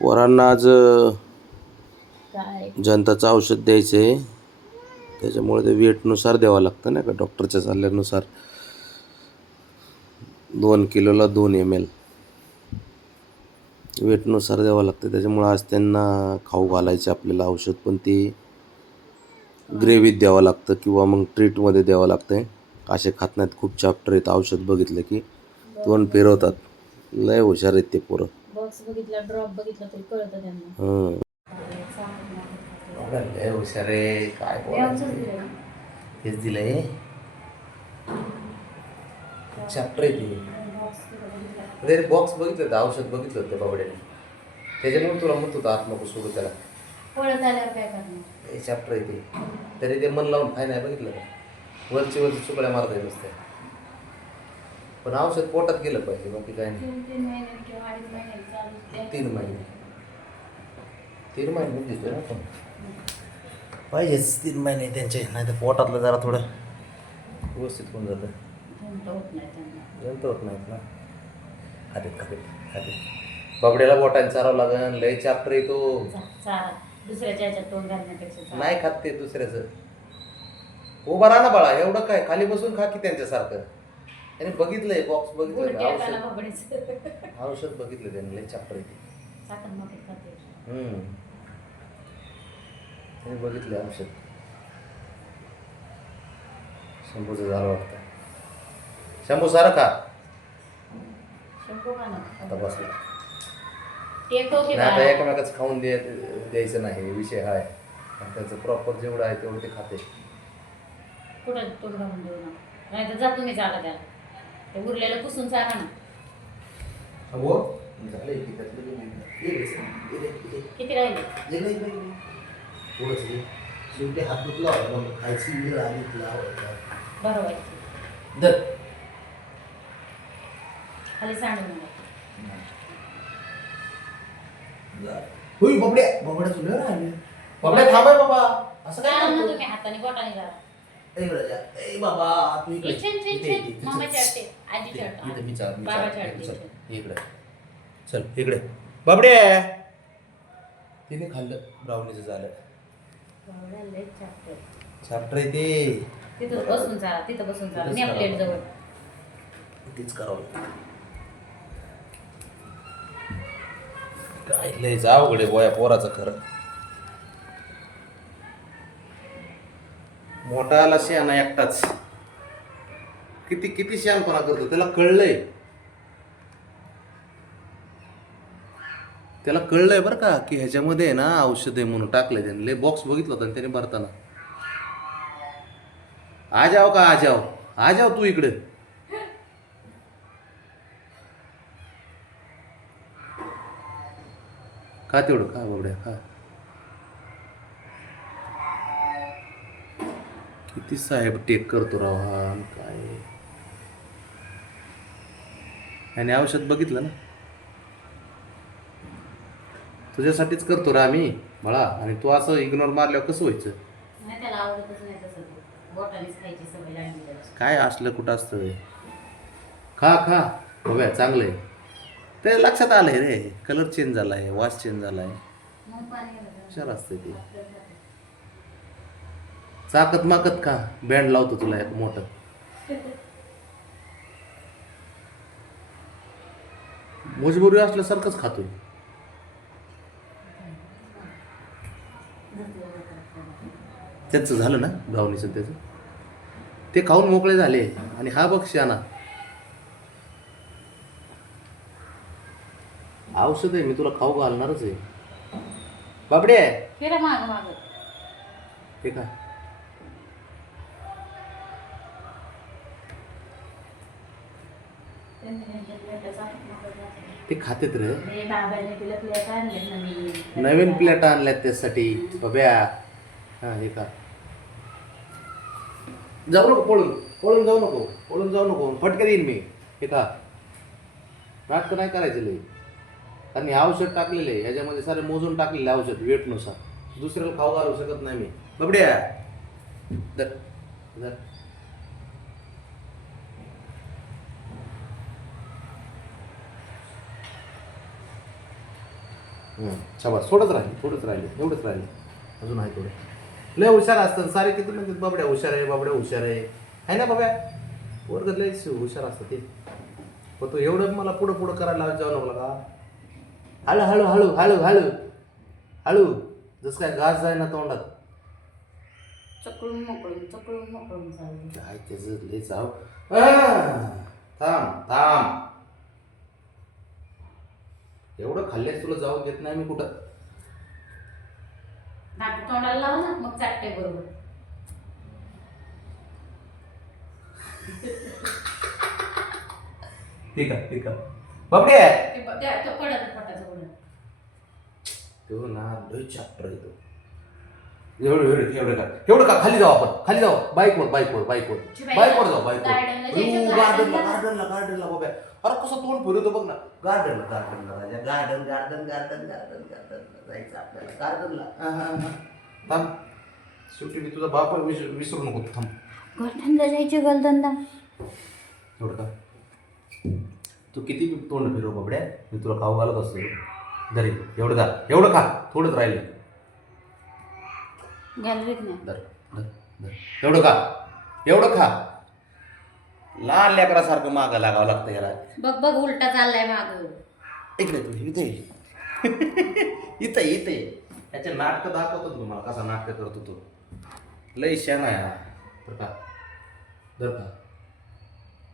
पोरांना आज काय जनताचं औषध द्यायचं आहे, त्याच्यामुळे ते वेटनुसार द्यावं लागतं नाही का, डॉक्टरच्या सल्ल्यानुसार. 2 किलोला 2 ml वेटनुसार द्यावं लागतं. त्याच्यामुळे आज त्यांना खाऊ घालायचे आपल्याला औषध, पण ते ग्रेव्हीत द्यावं लागतं किंवा मग ट्रीटमध्ये द्यावं लागतं आहे. असे खात नाहीत, खूप चॅप्टर आहेत. औषध बघितलं की तोंड फिरवतात. लय हुशार आहेत ते पोरं. बॉक्स बघितला, ड्रॉप बघितला तरी कळतं त्यांना. लय हुशार आहे. काय बोलायचं, हेच दिलंय चॅप्टर आहे ते. बॉक्स बघितलं होतं, औषध बघितलं होतं बाबड्याने, त्याच्यामुळे तुला म्हणत होतं आत नको सोडू त्याला. पळत आल्यावर काय करणार? हे चॅप्टर आहे ते, तरी ते मन लावून खाय नाही बघितलं का, वरची चुकड्या मारता येत नसते. पण औषध पोटात गेलं पाहिजे, बाकी काय नाही. 3 महिने किंवा 2.5 महिने चालू. 3 महिने देतो ना आपण, पाहिजेच 3 महिने त्यांचे, नाही तर पोटातलं जरा थोडं व्यवस्थित होऊन जातं. जंत होत नाहीत ना. खाते बाबड्याला बोटाने चारावं लागेल. लय चॅप्टर येतो. दुसऱ्याच्या ह्याच्यात तोंड घालण्यापेक्षा नाही खात ते दुसऱ्याचं. उभा राहा ना बाळा, एवढं काय, खाली बसून खा की त्यांच्यासारखं. त्याने बघितलंय, बॉक्स बघितलं, औषध बघितलं त्याने, लय चॅप्टर येते. त्याने बघितलं औषध. शंभूचं झालं वाटतं. शंभू सारं खा. आता बसला नाही, आता एकमेकाच खाऊन द्यायचं नाही, विषय हा आहे. त्याचं प्रॉपर जेवढं आहे तेवढं ते खाते. कुठं तोंड घालून देऊ ना, नाही तर जा तुम्ही जागा त्याला, ते उरलेलं पुसून चारा ना. हो किती राहिले? शेवटी हात दुखला होता, मग खायची वेळ आली तुला बरोबर दर खाली सांडून होई बबड्या तुला राहिले. बबड्या थांबाय बाबा, असं काय करतो? तुम्ही हाताने बोटाने जरा. ए बाबा तू इकडे इकडे चल, इकडे बाबड्या. तिने खाल्लं, ब्राउनीचं झालं. चॅप्टर आहे ते. तिथं बसून चाला, तिथं बसून चाला, मी प्लेट जवळ. तेच करावं. काय लय अवघड बोया पोराचं खरं. मोठाला शहाणा एकटाच. किती किती शहाणपणा करतो, त्याला कळलंय. त्याला कळलंय बरं का, की ह्याच्यामध्ये ना औषध आहे म्हणून टाकलंय त्याने. लय बॉक्स बघितलं होता त्याने भरताना. आ जाओ तू इकडे. खा तेवढं, खा बाबड्या खा. किती साहेब टेक करतो राव हा. काय आणि औषध बघितलं ना, तुझ्यासाठीच करतो रा आम्ही बाळा. आणि तू असं इग्नोर मारल्यावर कसं व्हायचं? नाही, त्याला आवडतच नाही तसं, बोटानेच खायची सवय लागली त्याला. काय असलं कुठं असतं? खा बघा, चांगलं आहे. ते लक्षात आलंय रे, कलर चेंज झालाय, वास चेंज झालाय. हुशार असते ते. चाकत माकत खा, बँड लावतो तुला एक मोठं. मजबुरी असल्यासारखंच खातोय. त्याचं झालं ना ब्राउनीचं, त्याचं ते खाऊन मोकळे झाले. आणि हा बघ शाना, औषध आहे, मी तुला खाऊ घालणारच आहे. बाबडे फिरा माग माग. हे का ते खातेत रे. नवीन प्लेट आणल्यात त्यासाठी बब्या. हा हे का, जाऊ नको पळून जाऊ नको, फटके देईन मी. हे का, नाटकं नाही करायचे लई. आणि औषध टाकलेलं आहे ह्याच्यामध्ये, सारे मोजून टाकलेले औषध वेटनुसार. दुसऱ्याला खाऊ घालू शकत नाही मी. बबड्या दर शाबास, थोडंच राहिले, थोडंच राहिले, एवढंच राहिले, अजून आहे थोडं. लय हुशार असतात सारे, किती म्हणतात बाबड्या हुशार आहे, बाबड्या हुशार आहे ना बाब्या? वर्ग लय हुशार असतं ते. पण तू एवढं मला पुढं पुढं करायला लावत जाऊ नको का? हळू हळू हळू हळू हळू हळू, जसं काय घास जाय ना तोंडात. चकळून मोकळून चालू. काय त्याचं लय जाव. थांब थांब, एवढं खाल्ल्यास तुला जाऊ देत नाही मी कुठं. नाक तोंडाला लाव ना, मग चाटते बरोबर. ठीक आहे ठीक आहे बाबडे. तो पडत पोटाचं पडत. तो ना लय चॅप्टर आहे तो. एवढं का खाली जाऊ, आपण खाली जाऊ, बाईकवर जाऊ, गार्डनला बाबा. अरे कसं तोंड फिरवतो बघ ना. गार्डनला राजा, गार्डन जायचं आपल्याला, गार्डनला. थांब, शेवटी मी तुझा बाप विसरू नको. थांब, गलधंदा जायचे, गलधंदा. एवढं का तू किती तोंड फिरव बाबड्या, मी तुला खाऊ घालत असतो घरी. एवढं खा, थोडंच राहिले. गॅलरीत नाही. एवढं खा. लहान लेकरासारखं मागं लागावं लागतं याला. बघ उलटा चाललाय माग. इकडे तू, इथे याचे नाटकं दाखवतो तुम्हाला, कसा नाटक करतो तो. लय शाना आहे हा. बरं का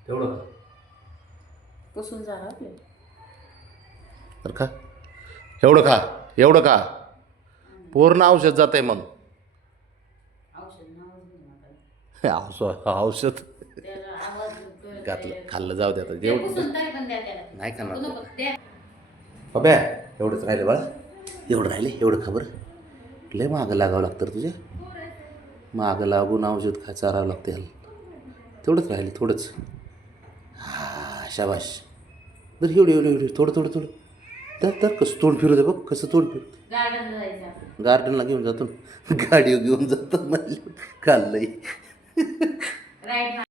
एवढं का पुसून जा आपले. बरं का एवढं का पूर्ण औषध जात आहे मग. औषध घातलं, खाल्लं, जाऊ द्या. नाही खाणार बाब्या. एवढंच राहिले बाळा, एवढं खबर. लय मागं लागावं लागतं रे तुझ्या. मागं लागून औषध चारावं लागतं याला. तेवढंच राहिले, थोडंच. शाबाश. तर एवढं थोडं तर कसं तोंड फिरवते बघ, कसं तोंड फिरत. गार्डनला घेऊन जातो, गाडी घेऊन जातो. खाल्लंय.